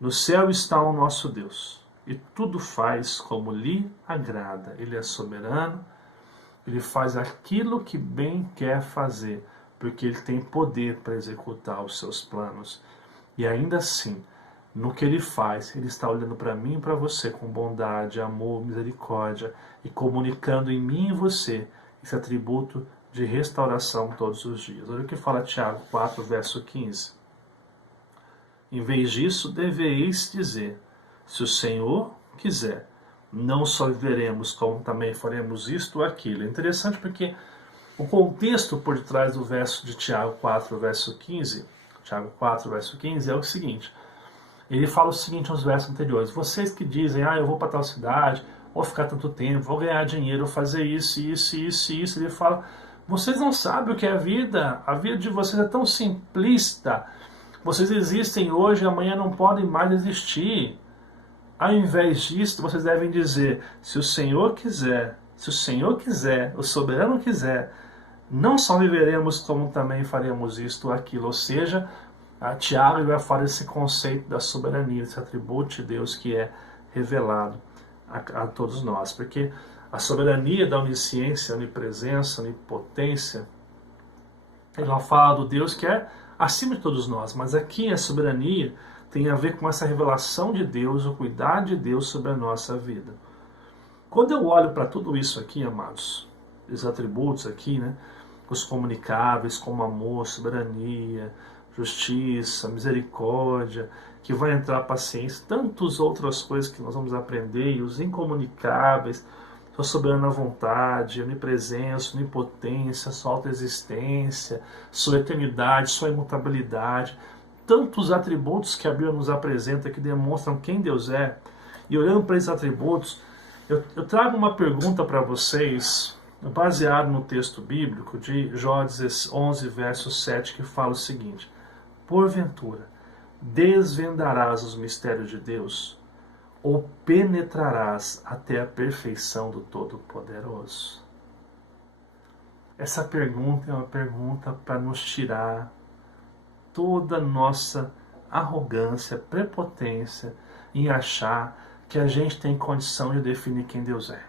No céu está o nosso Deus, e tudo faz como lhe agrada. Ele é soberano, Ele faz aquilo que bem quer fazer, porque Ele tem poder para executar os seus planos. E ainda assim, no que Ele faz, Ele está olhando para mim e para você com bondade, amor, misericórdia e comunicando em mim e você esse atributo de restauração todos os dias. Olha o que fala Tiago 4, verso 15. Em vez disso, deveis dizer, se o Senhor quiser, não só viveremos, como também faremos isto ou aquilo. É interessante porque o contexto por detrás do verso de Tiago 4, verso 15, Tiago 4, verso 15, é o seguinte. Ele fala o seguinte nos versos anteriores. Vocês que dizem, eu vou para tal cidade, vou ficar tanto tempo, vou ganhar dinheiro, vou fazer isso. Ele fala, vocês não sabem o que é a vida de vocês é tão simplista. Vocês existem hoje e amanhã não podem mais existir. Ao invés disso, vocês devem dizer, se o Senhor quiser, o soberano quiser, não só viveremos, como também faremos isto ou aquilo. Ou seja, Tiago vai falar esse conceito da soberania, esse atributo de Deus que é revelado a todos nós. Porque a soberania da onisciência, onipresença, onipotência, ela fala do Deus que é acima de todos nós. Mas aqui a soberania tem a ver com essa revelação de Deus, o cuidado de Deus sobre a nossa vida. Quando eu olho para tudo isso aqui, amados, os atributos aqui, né, os comunicáveis como amor, soberania, justiça, misericórdia, que vai entrar a paciência, tantas outras coisas que nós vamos aprender, e os incomunicáveis, sua soberana vontade, onipresença, onipotência, sua autoexistência, sua eternidade, sua imutabilidade, tantos atributos que a Bíblia nos apresenta que demonstram quem Deus é. E olhando para esses atributos, eu trago uma pergunta para vocês, baseado no texto bíblico de Jó 11, verso 7, que fala o seguinte: porventura, desvendarás os mistérios de Deus, ou penetrarás até a perfeição do Todo-Poderoso? Essa pergunta é uma pergunta para nos tirar toda a nossa arrogância, prepotência em achar que a gente tem condição de definir quem Deus é.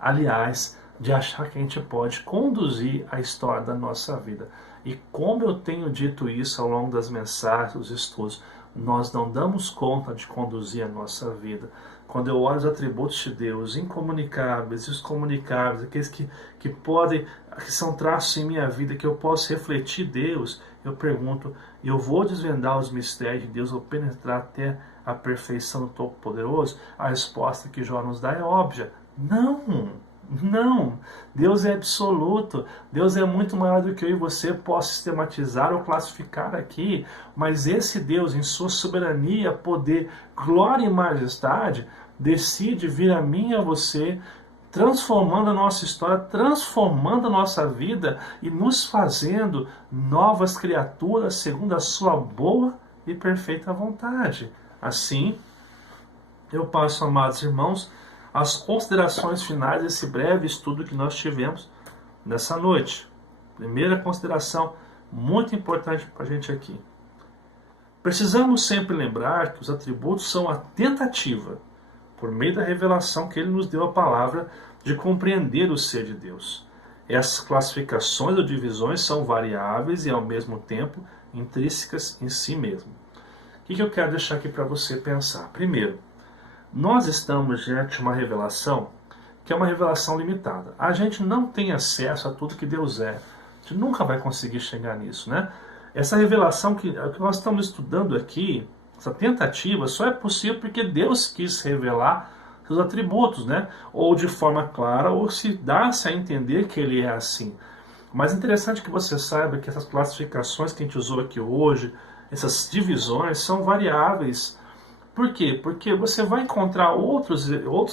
Aliás, de achar que a gente pode conduzir a história da nossa vida. E como eu tenho dito isso ao longo das mensagens, dos estudos, nós não damos conta de conduzir a nossa vida. Quando eu olho os atributos de Deus, incomunicáveis e os comunicáveis, aqueles que são traços em minha vida, que eu posso refletir Deus, eu pergunto, eu vou desvendar os mistérios de Deus, vou penetrar até a perfeição do Todo-Poderoso? A resposta que Jó nos dá é óbvia. Não, Deus é absoluto, Deus é muito maior do que eu e você possa sistematizar ou classificar aqui, mas esse Deus, em sua soberania, poder, glória e majestade, decide vir a mim e a você, transformando a nossa história, transformando a nossa vida e nos fazendo novas criaturas segundo a sua boa e perfeita vontade. Assim, eu passo, amados irmãos, as considerações finais desse breve estudo que nós tivemos nessa noite. Primeira consideração muito importante para a gente aqui. Precisamos sempre lembrar que os atributos são a tentativa, por meio da revelação que Ele nos deu a palavra, de compreender o ser de Deus. Essas classificações ou divisões são variáveis e, ao mesmo tempo, intrínsecas em si mesmo. O que eu quero deixar aqui para você pensar? Primeiro, nós estamos diante de uma revelação que é uma revelação limitada. A gente não tem acesso a tudo que Deus é. A gente nunca vai conseguir chegar nisso, né? Essa revelação que nós estamos estudando aqui, essa tentativa, só é possível porque Deus quis revelar seus atributos, né? Ou de forma clara, ou se dá-se a entender que Ele é assim. Mas é interessante que você saiba que essas classificações que a gente usou aqui hoje, essas divisões, são variáveis. Por quê? Porque você vai encontrar outros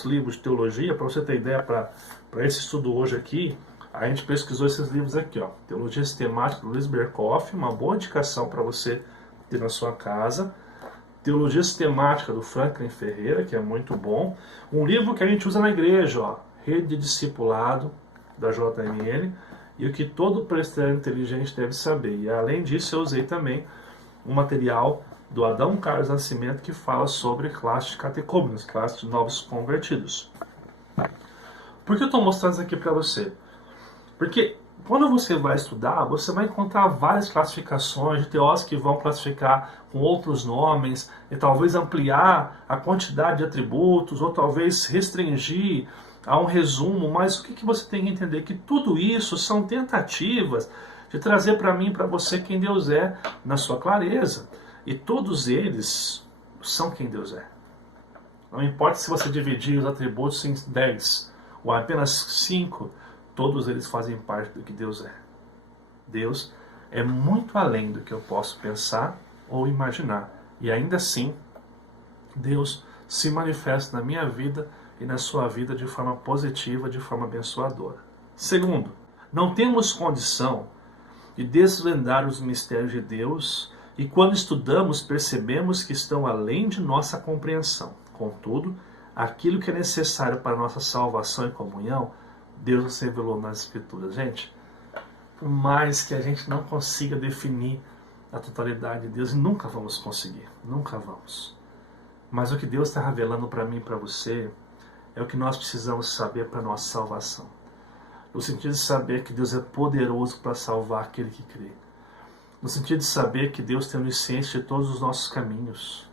livros de teologia, para você ter ideia, para esse estudo hoje aqui, a gente pesquisou esses livros aqui, ó, Teologia Sistemática do Luiz Berkoff, uma boa indicação para você ter na sua casa. Teologia Sistemática do Franklin Ferreira, que é muito bom. Um livro que a gente usa na igreja, ó, Rede de Discipulado, da JMN, e o que todo presbiteriano inteligente deve saber. E além disso, eu usei também um material do Adão Carlos Nascimento, que fala sobre classe de catecúmenos, classe de novos convertidos. Por que eu estou mostrando isso aqui para você? Porque quando você vai estudar, você vai encontrar várias classificações de teólogos que vão classificar com outros nomes, e talvez ampliar a quantidade de atributos, ou talvez restringir a um resumo, mas o que você tem que entender? Que tudo isso são tentativas de trazer para mim e para você quem Deus é na sua clareza. E todos eles são quem Deus é. Não importa se você dividir os atributos em 10 ou apenas 5, todos eles fazem parte do que Deus é. Deus é muito além do que eu posso pensar ou imaginar. E ainda assim, Deus se manifesta na minha vida e na sua vida de forma positiva, de forma abençoadora. Segundo, não temos condição de desvendar os mistérios de Deus, e quando estudamos, percebemos que estão além de nossa compreensão. Contudo, aquilo que é necessário para a nossa salvação e comunhão, Deus nos revelou nas Escrituras. Gente, por mais que a gente não consiga definir a totalidade de Deus, nunca vamos conseguir, nunca vamos. Mas o que Deus está revelando para mim e para você é o que nós precisamos saber para a nossa salvação. No sentido de saber que Deus é poderoso para salvar aquele que crê. No sentido de saber que Deus tem onisciência de todos os nossos caminhos.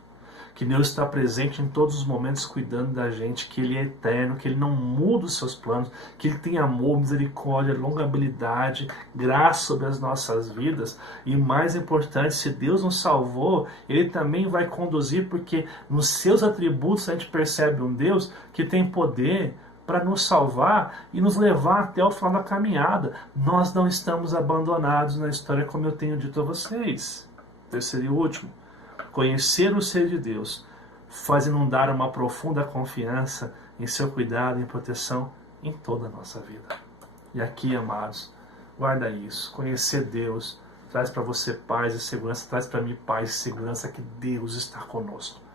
Que Deus está presente em todos os momentos cuidando da gente, que Ele é eterno, que Ele não muda os seus planos, que Ele tem amor, misericórdia, longabilidade, graça sobre as nossas vidas. E mais importante, se Deus nos salvou, Ele também vai conduzir, porque nos seus atributos a gente percebe um Deus que tem poder para nos salvar e nos levar até o final da caminhada. Nós não estamos abandonados na história, como eu tenho dito a vocês. Terceiro e último. Conhecer o ser de Deus faz inundar uma profunda confiança em seu cuidado e proteção em toda a nossa vida. E aqui, amados, guarda isso. Conhecer Deus traz para você paz e segurança, traz para mim paz e segurança que Deus está conosco.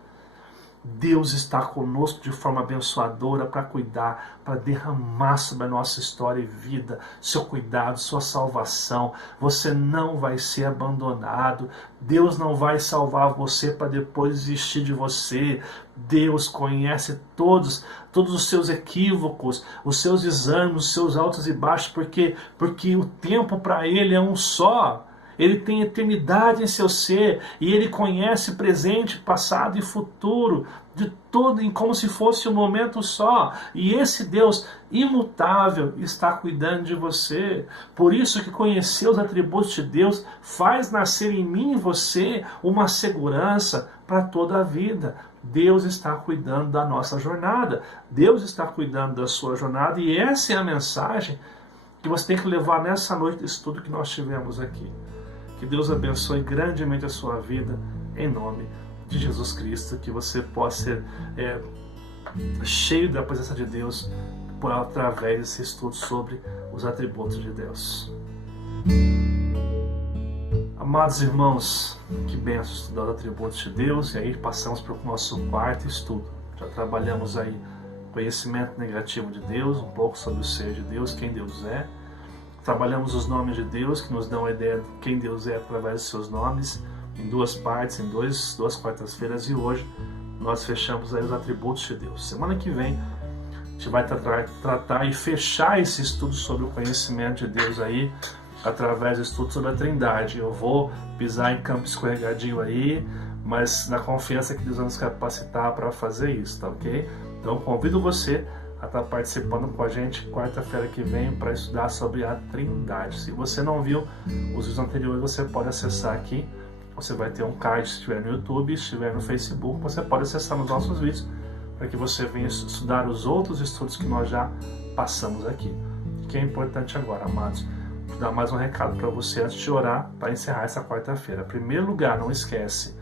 Deus está conosco de forma abençoadora para cuidar, para derramar sobre a nossa história e vida, seu cuidado, sua salvação. Você não vai ser abandonado. Deus não vai salvar você para depois desistir de você. Deus conhece todos os seus equívocos, os seus exames, os seus altos e baixos, porque o tempo para Ele é um só. Ele tem eternidade em seu ser e Ele conhece presente, passado e futuro de todo, como se fosse um momento só. E esse Deus imutável está cuidando de você. Por isso que conhecer os atributos de Deus faz nascer em mim e você uma segurança para toda a vida. Deus está cuidando da nossa jornada. Deus está cuidando da sua jornada e essa é a mensagem que você tem que levar nessa noite de estudo que nós tivemos aqui. Que Deus abençoe grandemente a sua vida, em nome de Jesus Cristo. Que você possa ser cheio da presença de Deus através desse estudo sobre os atributos de Deus. Amados irmãos, que benção estudar os atributos de Deus. E aí passamos para o nosso quarto estudo. Já trabalhamos aí conhecimento negativo de Deus, um pouco sobre o ser de Deus, quem Deus é. Trabalhamos os nomes de Deus, que nos dão a ideia de quem Deus é através dos seus nomes, em duas partes, em duas quartas-feiras, e hoje nós fechamos aí os atributos de Deus. Semana que vem, gente vai tratar e fechar esse estudo sobre o conhecimento de Deus aí, através do estudo sobre a Trindade. Eu vou pisar em campo escorregadio aí, mas na confiança que Deus vai nos capacitar para fazer isso, tá ok? Então convido você a estar participando com a gente quarta-feira que vem para estudar sobre a Trindade. Se você não viu os vídeos anteriores, você pode acessar aqui. Você vai ter um card se estiver no YouTube, se estiver no Facebook, você pode acessar nos nossos vídeos para que você venha estudar os outros estudos que nós já passamos aqui. O que é importante agora, amados? Vou dar mais um recado para você antes de orar para encerrar essa quarta-feira. Em primeiro lugar, não esquece,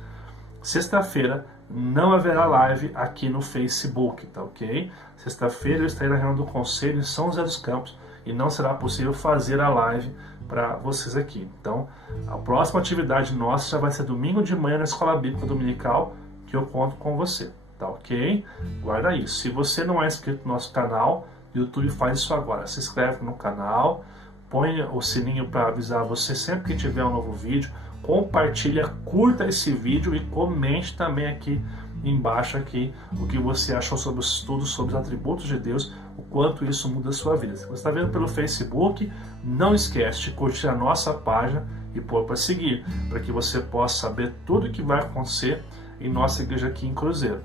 sexta-feira não haverá live aqui no Facebook, tá ok? Sexta-feira eu estarei na reunião do Conselho em São José dos Campos e não será possível fazer a live para vocês aqui. Então, a próxima atividade nossa já vai ser domingo de manhã na Escola Bíblica Dominical, que eu conto com você, tá ok? Guarda isso. Se você não é inscrito no nosso canal, o YouTube faz isso agora. Se inscreve no canal, põe o sininho para avisar você sempre que tiver um novo vídeo, compartilha, curta esse vídeo e comente também aqui embaixo aqui o que você achou sobre os estudos sobre os atributos de Deus, o quanto isso muda a sua vida. Se você está vendo pelo Facebook, não esquece de curtir a nossa página e pôr para seguir, para que você possa saber tudo o que vai acontecer em nossa igreja aqui em Cruzeiro.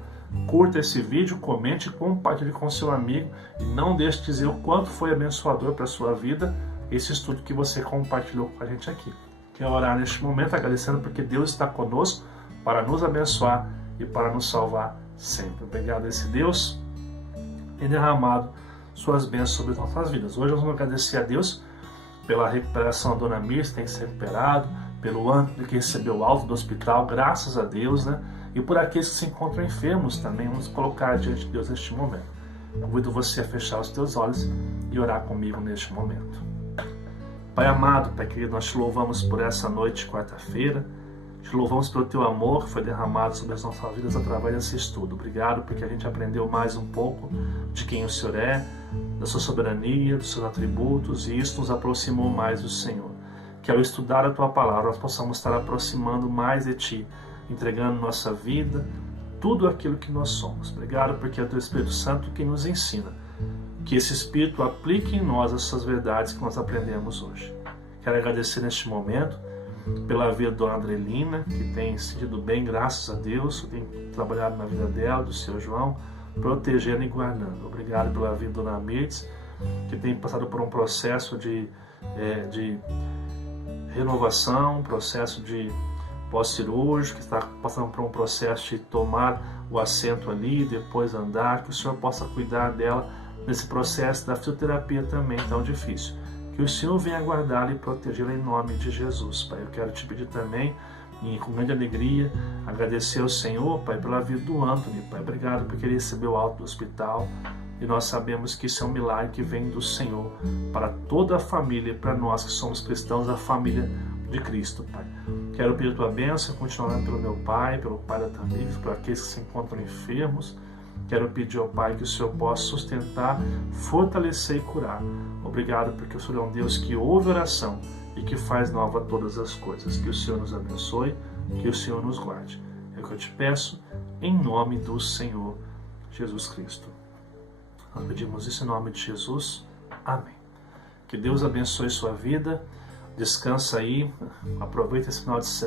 Curta esse vídeo, comente, compartilhe com seu amigo e não deixe de dizer o quanto foi abençoador para a sua vida esse estudo que você compartilhou com a gente aqui. Quero orar neste momento agradecendo porque Deus está conosco para nos abençoar e para nos salvar sempre. Obrigado a esse Deus tem derramado suas bênçãos sobre as nossas vidas. Hoje nós vamos agradecer a Deus pela recuperação da Dona Mir, que tem se recuperado, pelo Antônio que recebeu o alta do hospital, graças a Deus, né? E por aqueles que se encontram enfermos também, vamos colocar diante de Deus neste momento. Convido você a fechar os teus olhos e orar comigo neste momento. Pai amado, Pai querido, nós te louvamos por essa noite, quarta-feira. Te louvamos pelo teu amor que foi derramado sobre as nossas vidas através desse estudo. Obrigado porque a gente aprendeu mais um pouco de quem o Senhor é, da sua soberania, dos seus atributos, e isso nos aproximou mais do Senhor. Que ao estudar a tua palavra, nós possamos estar aproximando mais de ti, entregando nossa vida, tudo aquilo que nós somos. Obrigado porque é o teu Espírito Santo que nos ensina. Que esse Espírito aplique em nós essas verdades que nós aprendemos hoje. Quero agradecer neste momento pela vida da Dona Andrelina, que tem sentido bem, graças a Deus, tem trabalhado na vida dela, do seu João, protegendo e guardando. Obrigado pela vida da Dona Mirtz, que tem passado por um processo de renovação, processo de pós-cirúrgico, que está passando por um processo de tomar o assento ali, depois andar, que o Senhor possa cuidar dela nesse processo da fisioterapia também tão difícil. Que o Senhor venha guardá-la e protegê-la em nome de Jesus, Pai. Eu quero te pedir também, e com grande alegria, agradecer ao Senhor, Pai, pela vida do Anthony, Pai. Obrigado porque ele recebeu alta do hospital e nós sabemos que isso é um milagre que vem do Senhor para toda a família, para nós que somos cristãos, a família de Cristo, Pai. Quero pedir a tua bênção, continuar orando pelo meu pai, pelo pai da Tamires, por aqueles que se encontram enfermos. Quero pedir ao Pai que o Senhor possa sustentar, fortalecer e curar. Obrigado porque o Senhor é um Deus que ouve oração e que faz nova todas as coisas. Que o Senhor nos abençoe, que o Senhor nos guarde. É o que eu te peço, em nome do Senhor Jesus Cristo. Nós pedimos isso em nome de Jesus. Amém. Que Deus abençoe sua vida. Descansa aí. Aproveita esse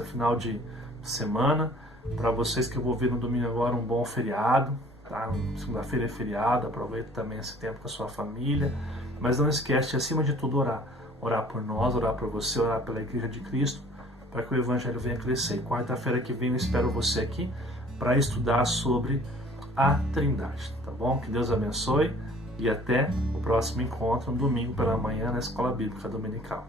final de semana. Para vocês que eu vou ver no domingo agora, um bom feriado. Tá? Segunda-feira é feriado, aproveita também esse tempo com a sua família, mas não esquece de, acima de tudo, orar por nós, orar por você, orar pela Igreja de Cristo, para que o Evangelho venha crescer. E quarta-feira que vem eu espero você aqui para estudar sobre a Trindade, tá bom? Que Deus abençoe e até o próximo encontro, no domingo pela manhã, na Escola Bíblica Dominical.